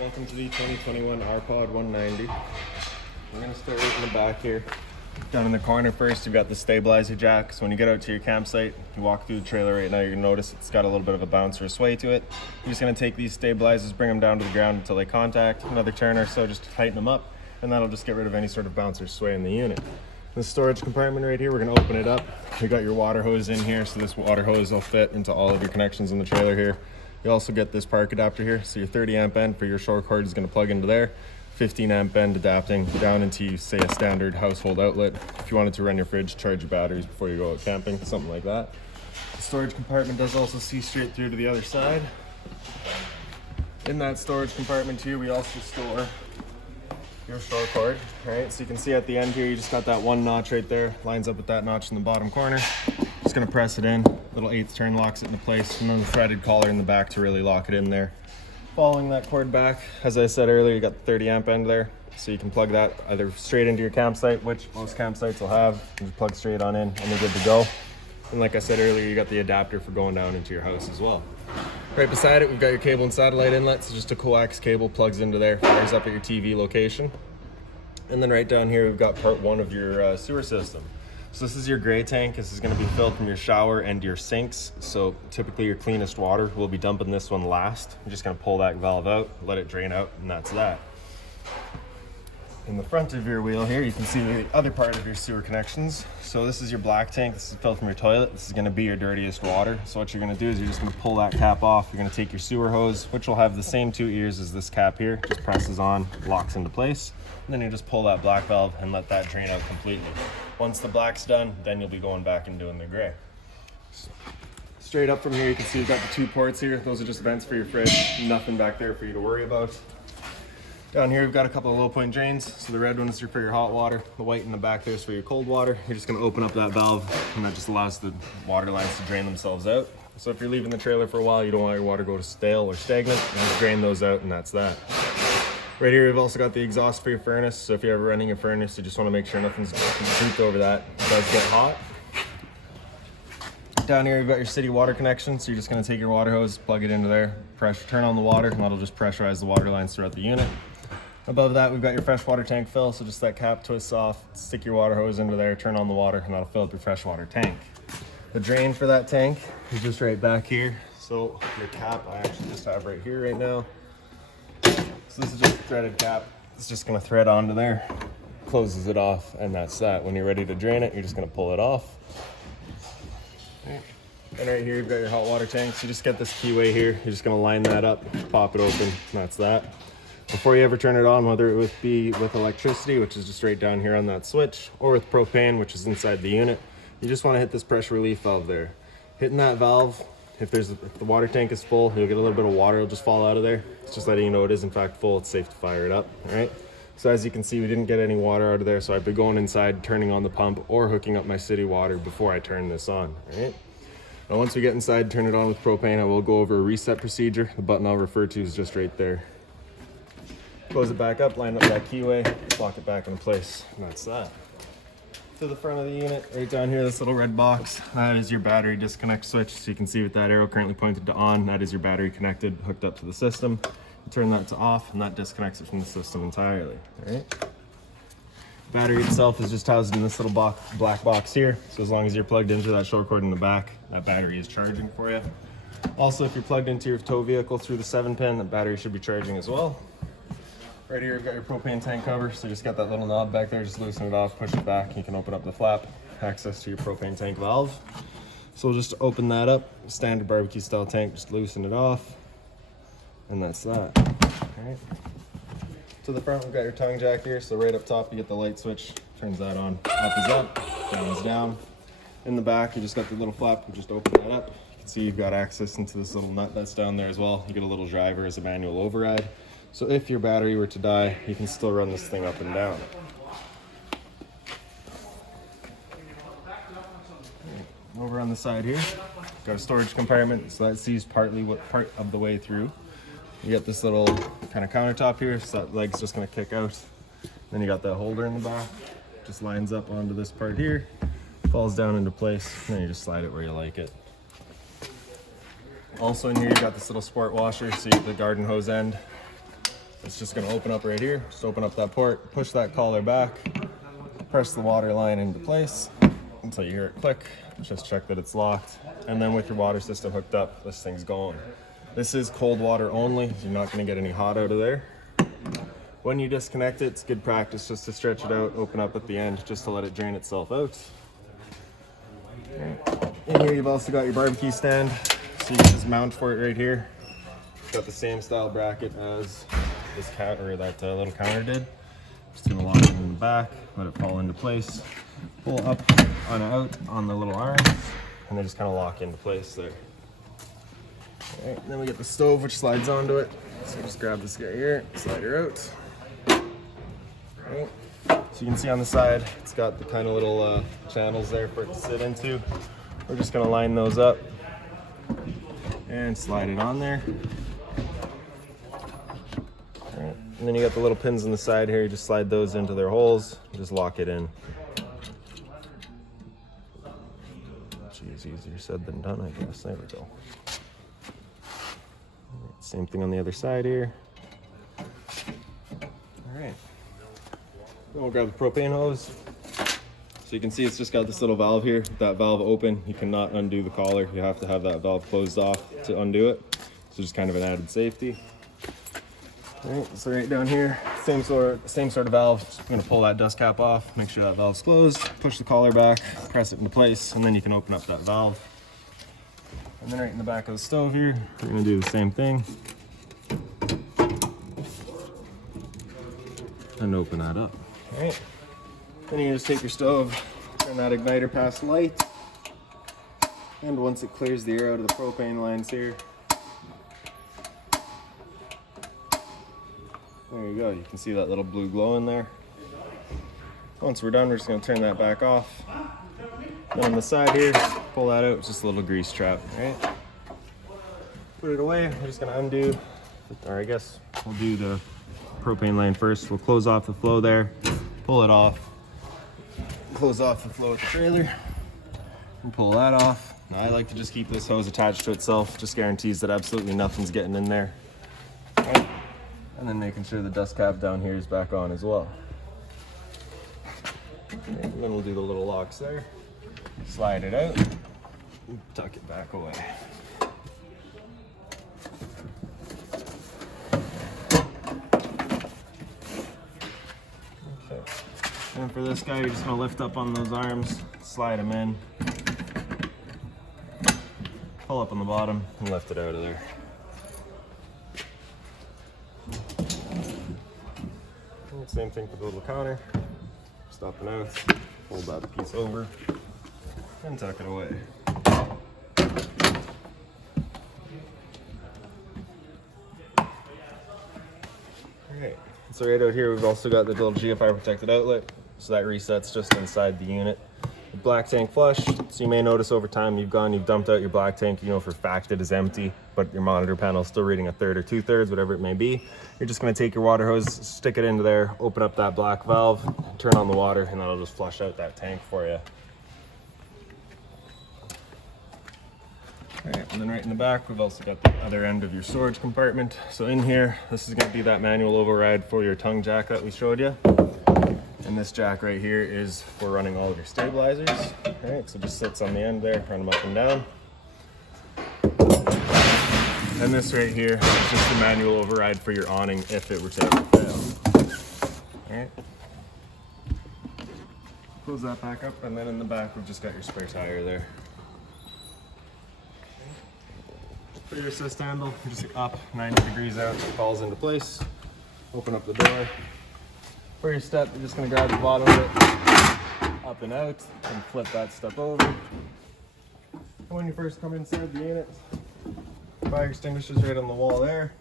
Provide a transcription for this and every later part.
Welcome to the 2021 RPOD 190. We're going to start right in the back here. Down in the corner first, you've got the stabilizer jack. So when you get out to your campsite, you walk through the trailer right now, you're going to notice it's got a little bit of a bounce or a sway to it. You're just going to take these stabilizers, bring them down to the ground until they contact. Another turn or so just to tighten them up, and that'll just get rid of any sort of bounce or sway in the unit. The storage compartment right here, we're going to open it up. You got your water hose in here, so this water hose will fit into all of your connections in the trailer here. You also get this park adapter here, so your 30 amp end for your shore cord is going to plug into there. 15 amp end adapting down into, say, a standard household outlet. If you wanted to run your fridge, charge your batteries before you go out camping, something like that. The storage compartment does also see straight through to the other side. In that storage compartment here, we also store your shore cord. All right, so you can see at the end here, you just got that one notch right there, lines up with that notch in the bottom corner. Just gonna press it in, little 1/8 turn locks it into place, and then the threaded collar in the back to really lock it in there. Following that cord back, as I said earlier, you got the 30 amp end there, so you can plug that either straight into your campsite, which most campsites will have. You just plug straight on in and you're good to go. And like I said earlier, you got the adapter for going down into your house as well. Right beside it, we've got your cable and satellite inlet, so just a coax cable plugs into there, fires up at your TV location. And then right down here, we've got part one of your sewer system. So this is your gray tank. This is going to be filled from your shower and your sinks. So typically your cleanest water, we'll be dumping this one last. You're just going to pull that valve out, let it drain out, and that's that. In the front of your wheel here, you can see the other part of your sewer connections. So this is your black tank. This is filled from your toilet. This is going to be your dirtiest water. So what you're going to do is you're just going to pull that cap off. You're going to take your sewer hose, which will have the same 2 ears as this cap here. Just presses on, locks into place. And then you just pull that black valve and let that drain out completely. Once the black's done, then you'll be going back and doing the gray. Straight up from here, you can see we've got the 2 ports here. Those are just vents for your fridge. Nothing back there for you to worry about. Down here, we've got a couple of low point drains. So the red one is for your hot water. The white in the back there is for your cold water. You're just gonna open up that valve, and that just allows the water lines to drain themselves out. So if you're leaving the trailer for a while, you don't want your water to go to stale or stagnant, you just drain those out, and that's that. Right here, we've also got the exhaust for your furnace. So if you're ever running a furnace, you just want to make sure nothing's drooped over that. It does get hot. Down here, you've got your city water connection. So you're just going to take your water hose, plug it into there, turn on the water, and that'll just pressurize the water lines throughout the unit. Above that, we've got your freshwater tank fill. So just that cap twists off, stick your water hose into there, turn on the water, and that'll fill up your freshwater tank. The drain for that tank is just right back here. So your cap, I actually just have right here right now. So this is just a threaded cap. It's just gonna thread onto there, closes it off, and that's that. When you're ready to drain it, you're just gonna pull it off. And right here, you've got your hot water tank. So you just get this keyway here. You're just gonna line that up, pop it open, and that's that. Before you ever turn it on, whether it be with electricity, which is just right down here on that switch, or with propane, which is inside the unit, you just wanna hit this pressure relief valve there. Hitting that valve, if the water tank is full, you'll get a little bit of water, it'll just fall out of there. It's just letting you know it is in fact full, it's safe to fire it up, all right? So as you can see, we didn't get any water out of there, so I've been going inside, turning on the pump, or hooking up my city water before I turn this on, all right? Now once we get inside, turn it on with propane, I will go over a reset procedure. The button I'll refer to is just right there. Close it back up, line up that keyway, lock it back in place, and that's that. To the front of the unit, right down here, this little red box, that is your battery disconnect switch. So you can see with that arrow currently pointed to on, that is your battery connected, hooked up to the system. You turn that to off, and that disconnects it from the system entirely, all right? Battery itself is just housed in this little black box here. So as long as you're plugged into that shore cord in the back, that battery is charging for you. Also, if you're plugged into your tow vehicle through the 7-pin, the battery should be charging as well. Right here, you've got your propane tank cover. So you just got that little knob back there, just loosen it off, push it back. You can open up the flap, access to your propane tank valve. So we'll just open that up, standard barbecue style tank, just loosen it off. And that's that, all right. To the front, we've got your tongue jack here. So right up top, you get the light switch, turns that on. Up is up, down is down. In the back, you just got the little flap, you just open that up. You can see you've got access into this little nut that's down there as well. You get a little driver as a manual override. So if your battery were to die, you can still run this thing up and down. Over on the side here, got a storage compartment, so that sees partly what part of the way through. You get this little kind of countertop here, so that leg's just gonna kick out. Then you got that holder in the back, just lines up onto this part here, falls down into place, and then you just slide it where you like it. Also in here, you got this little sport washer, so you have the garden hose end. It's just going to open up right here. Just open up that port, push that collar back, press the water line into place until you hear it click. Just check that it's locked. And then with your water system hooked up, this thing's going. This is cold water only. You're not going to get any hot out of there. When you disconnect it, it's good practice just to stretch it out, open up at the end, just to let it drain itself out. In here, you've also got your barbecue stand, so you can just mount for it right here. Got the same style bracket as this that little counter did. Just gonna lock it in the back, let it fall into place, pull up and out on the little arms, and they just kind of lock into place there. All right, then we get the stove, which slides onto it. So just grab this guy here, slide her out. Right. So you can see on the side, it's got the kind of little channels there for it to sit into. We're just gonna line those up and slide it on there. Right. And then you got the little pins on the side here, you just slide those into their holes, just lock it in. Geez, easier said than done, I guess. There we go. Right, same thing on the other side here. All right. Then we'll grab the propane hose. So you can see it's just got this little valve here. With that valve open, you cannot undo the collar. You have to have that valve closed off to undo it. So just kind of an added safety. All right, so right down here, same sort of valve. Just gonna pull that dust cap off, make sure that valve's closed, push the collar back, press it into place, and then you can open up that valve. And then right in the back of the stove here, we're gonna do the same thing. And open that up. All right. Then you just take your stove, turn that igniter past light, and once it clears the air out of the propane lines here, there you go. You can see that little blue glow in there. Once we're done, we're just going to turn that back off. Then on the side here, pull that out. It's just a little grease trap, right? Put it away. We're just going to undo, or I guess we'll do the propane line first. We'll close off the flow there, pull it off, close off the flow with the trailer, and pull that off. Now, I like to just keep this hose attached to itself. Just guarantees that absolutely nothing's getting in there. Right. And then making sure the dust cap down here is back on as well. Okay, and then we'll do the little locks there. Slide it out, tuck it back away. Okay. And for this guy, you're just gonna lift up on those arms, slide them in, pull up on the bottom, and lift it out of there. Same thing for the little counter. Just up and out, fold that piece over, and tuck it away. Alright, so right out here we've also got the little Gfi Protected Outlet, so that resets just inside the unit. The black tank flush, so you may notice over time you've dumped out your black tank, you know for a fact it is empty, but your monitor panel is still reading a third or 2/3, whatever it may be. You're just going to take your water hose, stick it into there, open up that black valve, turn on the water, and that'll just flush out that tank for you. All right, and then right in the back, we've also got the other end of your storage compartment. So in here, this is going to be that manual override for your tongue jack that we showed you. And this jack right here is for running all of your stabilizers. All right, so just sits on the end there, run them up and down. And this right here is just the manual override for your awning if it were to ever fail. All right. Close that back up, and then in the back we've just got your spare tire there. For your assist handle, you're just up 90 degrees out, it falls into place. Open up the door. For your step, you're just going to grab the bottom of it, up and out, and flip that step over. And when you first come inside the unit, fire extinguisher's right on the wall there.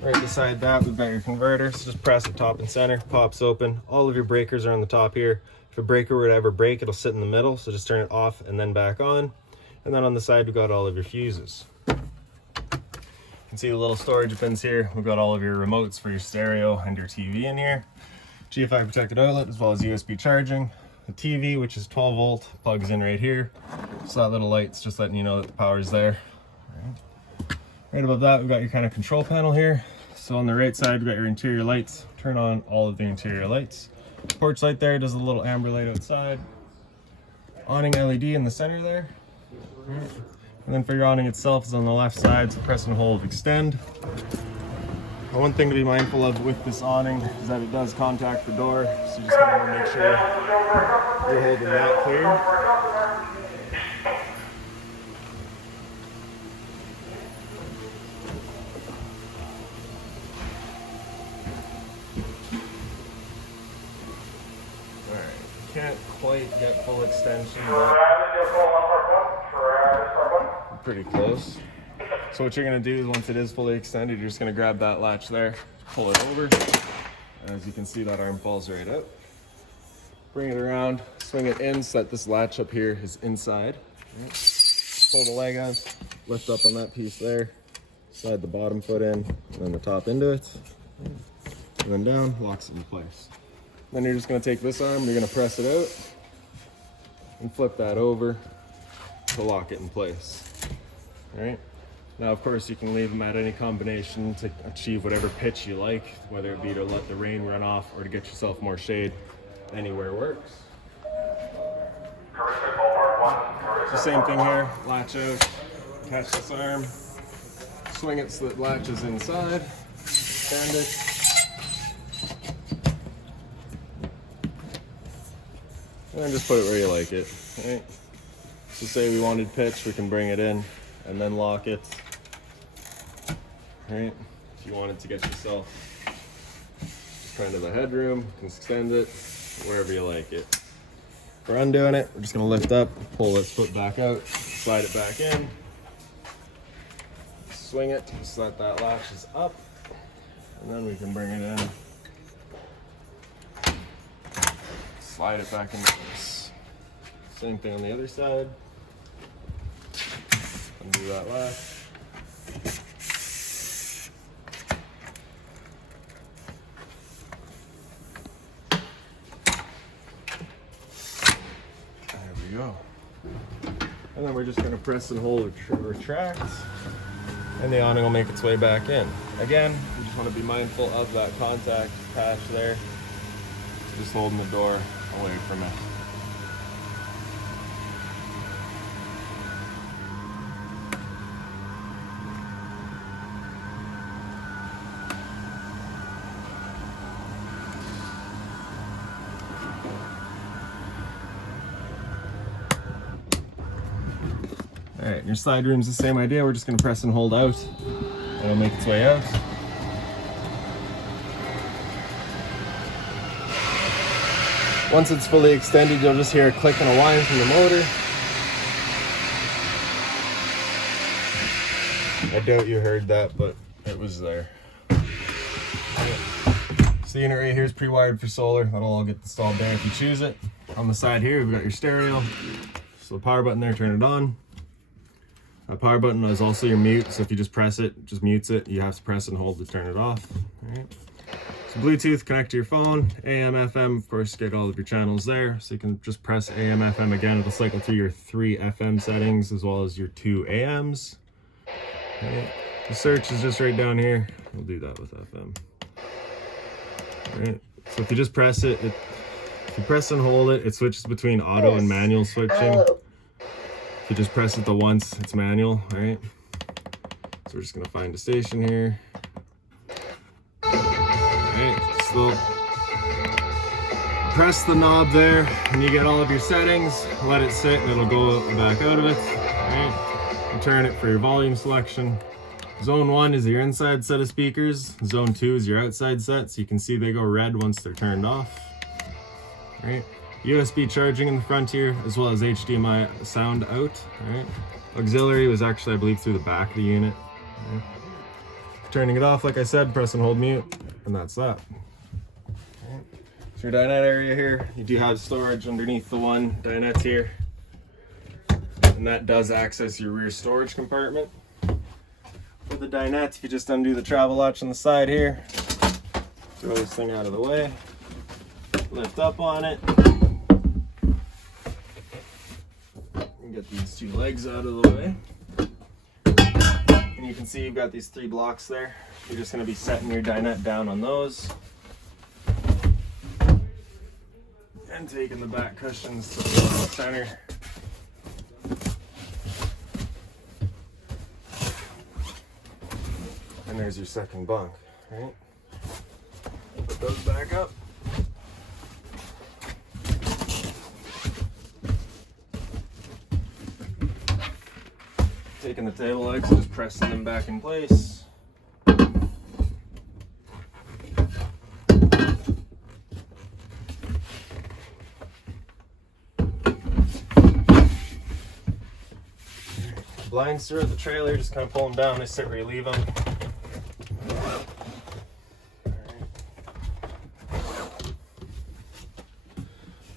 Right beside that, we've got your converter, so just press it top and center, pops open. All of your breakers are on the top here. If a breaker were to ever break, it'll sit in the middle, so just turn it off and then back on. And then on the side, we've got all of your fuses. You can see the little storage bins here. We've got all of your remotes for your stereo and your TV in here. Gfi Protected Outlet, as well as USB charging. The TV, which is 12 volt, plugs in right here. So that little light's just letting you know that the power's there. Right above that, we've got your kind of control panel here. So on the right side, we've got your interior lights. Turn on all of the interior lights. Porch light there does a little amber light outside. Awning LED in the center there. And then for your awning itself is on the left side, so press and hold extend. One thing to be mindful of with this awning is that it does contact the door, so you just kind of want to make sure you're holding that clear. Alright, can't quite get full extension, but pretty close. So what you're going to do is once it is fully extended, you're just going to grab that latch there, pull it over. As you can see, that arm falls right out. Bring it around, swing it in so that this latch up here is inside. Right. Pull the leg out, lift up on that piece there, slide the bottom foot in, and then the top into it, and then down, locks it in place. Then you're just going to take this arm, you're going to press it out, and flip that over to lock it in place. All right. Now, of course, you can leave them at any combination to achieve whatever pitch you like, whether it be to let the rain run off or to get yourself more shade. Anywhere works. It's the same thing here. Latch out, catch this arm, swing it so that it latches inside, extend it. And then just put it where you like it. Right? So say we wanted pitch, we can bring it in and then lock it. Right? If you wanted to get yourself just kind of a headroom, you can extend it wherever you like it. For undoing it, we're just going to lift up, pull this foot back out, slide it back in, swing it so that that latch is up, and then we can bring it in, slide it back into place. Same thing on the other side. Undo that latch. There we go. And then we're just going to press and hold or retract, and the awning will make its way back in. Again, you just want to be mindful of that contact patch there. Just holding the door away from it. All right, your side room's the same idea. We're just gonna press and hold out. It'll make its way out. Once it's fully extended, you'll just hear a click and a whine from the motor. I doubt you heard that, but it was there. So the unit right here is pre-wired for solar. That'll all get installed there if you choose it. On the side here, we've got your stereo. So the power button there, turn it on. That power button is also your mute, so if you just press it, it just mutes it. You have to press and hold to turn it off. All right. So Bluetooth, connect to your phone. AM, FM, of course, get all of your channels there. So you can just press AM, FM again. It'll cycle through your 3 FM settings as well as your 2 AMs. All right. The search is just right down here. We'll do that with FM. All right. So if you just press it, if you press and hold it, it switches between auto and manual switching. If you just press it the once, it's manual, right? So we're just gonna find a station here. Alright, so press the knob there, and you get all of your settings. Let it sit, and it'll go back out of it. Alright, turn it for your volume selection. Zone 1 is your inside set of speakers. Zone 2 is your outside set, so you can see they go red once they're turned off. Right. USB charging in the front here, as well as HDMI sound out. Right. Auxiliary was actually, I believe, through the back of the unit. Right. Turning it off, like I said, press and hold mute, and that's that. Right. So your dinette area here, you do have storage underneath the one dinette here, and that does access your rear storage compartment. For the dinette, if you just undo the travel latch on the side here, throw this thing out of the way, lift up on it, and get these 2 legs out of the way. And you can see you've got these 3 blocks there. You're just going to be setting your dinette down on those. And taking the back cushions to the center. And there's your second bunk, right? Put those back up. Taking the table legs and just pressing them back in place. Blinds throughout the trailer, just kind of pull them down, they sit where you leave them.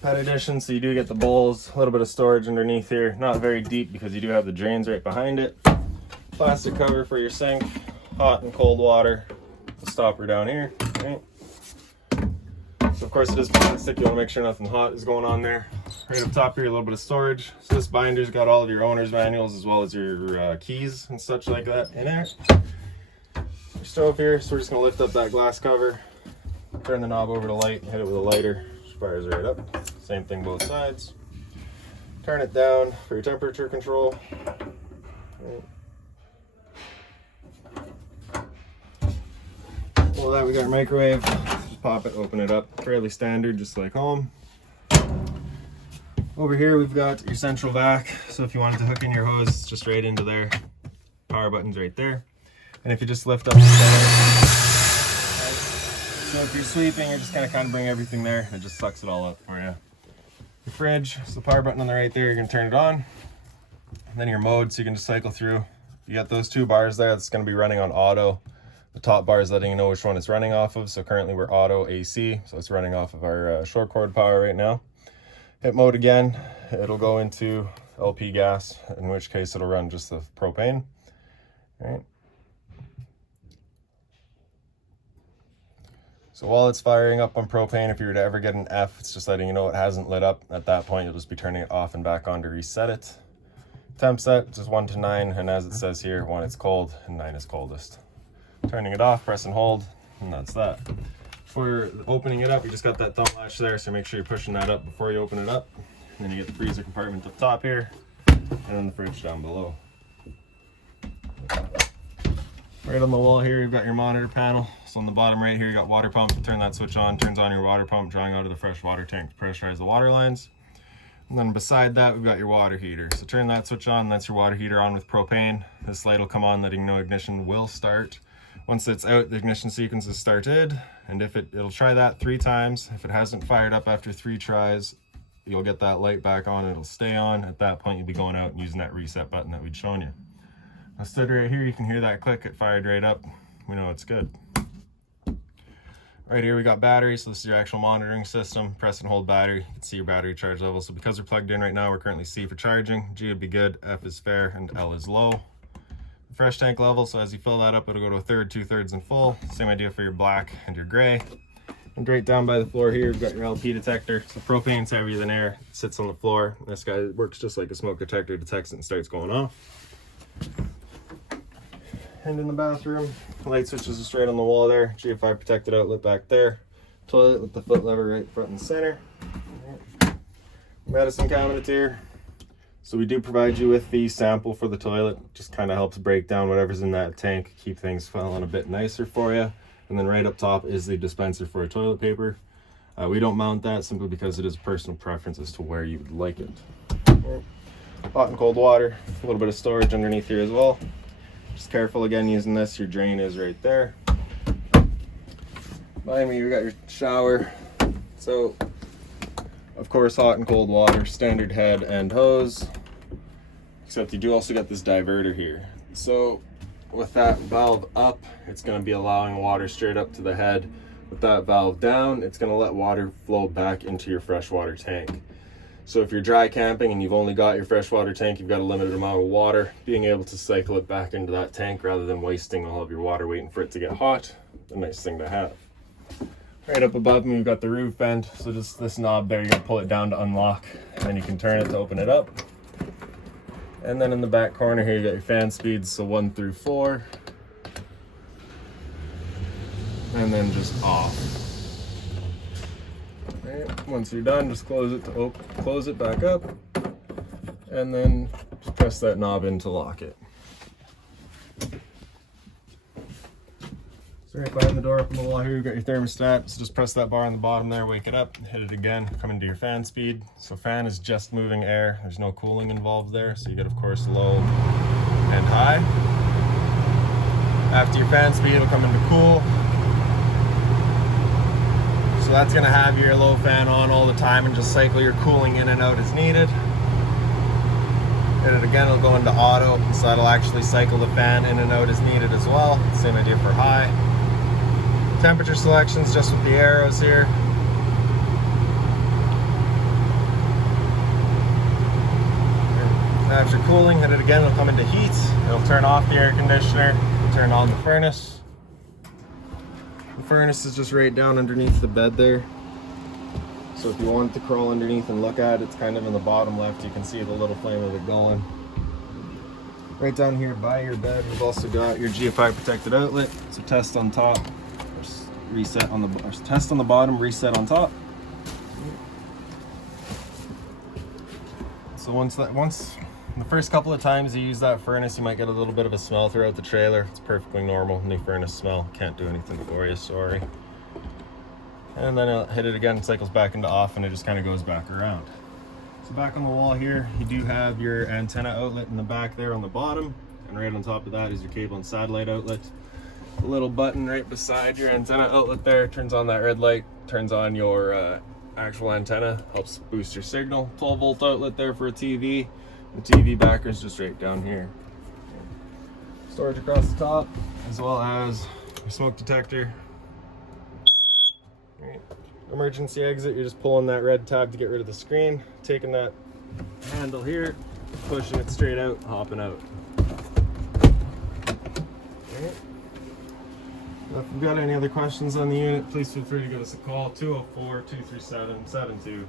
Pet addition, so you do get the bowls, a little bit of storage underneath here, not very deep because you do have the drains right behind it. Plastic cover for your sink, hot and cold water, the stopper down here, right? So of course it is plastic, you want to make sure nothing hot is going on there. Right up top here, a little bit of storage. So this binder's got all of your owner's manuals as well as your keys and such like that in there. Your stove here, so we're just going to lift up that glass cover, turn the knob over to light, hit it with a lighter, fires right up. Same thing both sides. Turn it down for your temperature control. Well, that we got our microwave. Just pop it, open it up. Fairly standard, just like home. Over here we've got your central vac. So if you wanted to hook in your hose, it's just right into there. Power button's right there. And if you just lift up the center, so if you're sweeping, you're just kind of bring everything there. It just sucks it all up for you. Your fridge, so the power button on the right there, you're gonna turn it on. And then your mode, so you can just cycle through. You got those 2 bars there, that's gonna be running on auto. The top bar is letting you know which one it's running off of. So currently we're auto AC, so it's running off of our short cord power right now. Hit mode again, it'll go into LP gas, in which case it'll run just the propane. All right. So while it's firing up on propane, if you were to ever get an F, it's just letting you know it hasn't lit up. At that point, you'll just be turning it off and back on to reset it. Temp set, just 1 to 9, and as it says here, 1 is cold and 9 is coldest. Turning it off, press and hold, and that's that. For opening it up, you just got that thumb latch there, so make sure you're pushing that up before you open it up. And then you get the freezer compartment up top here, and then the fridge down below. Right on the wall here, you've got your monitor panel. So on the bottom right here, you got water pump. Turn that switch on, turns on your water pump, drawing out of the fresh water tank to pressurize the water lines. And then beside that, we've got your water heater. So turn that switch on, that's your water heater on with propane. This light will come on, letting you know ignition will start. Once it's out, the ignition sequence is started. And if it'll try that 3 times. If it hasn't fired up after 3 tries, you'll get that light back on, it'll stay on. At that point, you'll be going out and using that reset button that we'd shown you. I stood right here, you can hear that click, it fired right up. We know it's good. Right here we got battery, so this is your actual monitoring system. Press and hold battery, you can see your battery charge level. So because we're plugged in right now, we're currently C for charging, G would be good, F is fair, and L is low. Fresh tank level, so as you fill that up, it'll go to 1/3, 2/3, and full. Same idea for your black and your gray. And right down by the floor here, you've got your LP detector. So propane's heavier than air, it sits on the floor. This guy works just like a smoke detector, detects it and starts going off. And in the bathroom, light switches are straight on the wall there. Gfi Protected Outlet back there. Toilet with the foot lever right front and center. Medicine cabinet here. So we do provide you with the sample for the toilet. Just kind of helps break down whatever's in that tank, keep things feeling a bit nicer for you. And then right up top is the dispenser for toilet paper. We don't mount that simply because it is personal preference as to where you would like it. Hot and cold water, a little bit of storage underneath here as well. Just careful again using this, your drain is right there. Behind me, you got your shower. So, of course, hot and cold water, standard head and hose. Except you do also get this diverter here. So, with that valve up, it's going to be allowing water straight up to the head. With that valve down, it's going to let water flow back into your freshwater tank. So if you're dry camping and you've only got your freshwater tank, you've got a limited amount of water, being able to cycle it back into that tank rather than wasting all of your water waiting for it to get hot, a nice thing to have. Right up above me, we've got the roof vent. So just this knob there, you're gonna pull it down to unlock, and then you can turn it to open it up. And then in the back corner here, you got your fan speeds, so 1 through 4. And then just off. Right. Once you're done, just close it to close it back up, and then just press that knob in to lock it. So right behind the door up on the wall here, you've got your thermostat. So just press that bar on the bottom there, wake it up, hit it again, come into your fan speed. So fan is just moving air. There's no cooling involved there. So you get, of course, low and high. After your fan speed, it'll come into cool. So that's gonna have your low fan on all the time and just cycle your cooling in and out as needed. Hit it again, it'll go into auto, so that'll actually cycle the fan in and out as needed as well. Same idea for high. Temperature selections just with the arrows here. After cooling, hit it again, it'll come into heat. It'll turn off the air conditioner, turn on the furnace. The furnace is just right down underneath the bed there. So if you want to crawl underneath and look at it, it's kind of in the bottom left. You can see the little flame of it going. Right down here by your bed, we've also got your Gfi Protected Outlet. So test on top, reset on the, or test on the bottom, reset on top. So once the first couple of times you use that furnace, you might get a little bit of a smell throughout the trailer. It's perfectly normal. New furnace smell, can't do anything for you, sorry. And then I'll hit it again, cycles back into off, and it just kind of goes back around. So back on the wall here, you do have your antenna outlet in the back there on the bottom, and right on top of that is your cable and satellite outlet. The little button right beside your antenna outlet there turns on that red light, turns on your actual antenna, helps boost your signal. 12-volt outlet there for a TV. The TV backer is just right down here. Storage across the top, as well as your smoke detector. Right. Emergency exit, you're just pulling that red tab to get rid of the screen, taking that handle here, pushing it straight out, hopping out. Right. If you've got any other questions on the unit, please feel free to give us a call, 204-237-7272.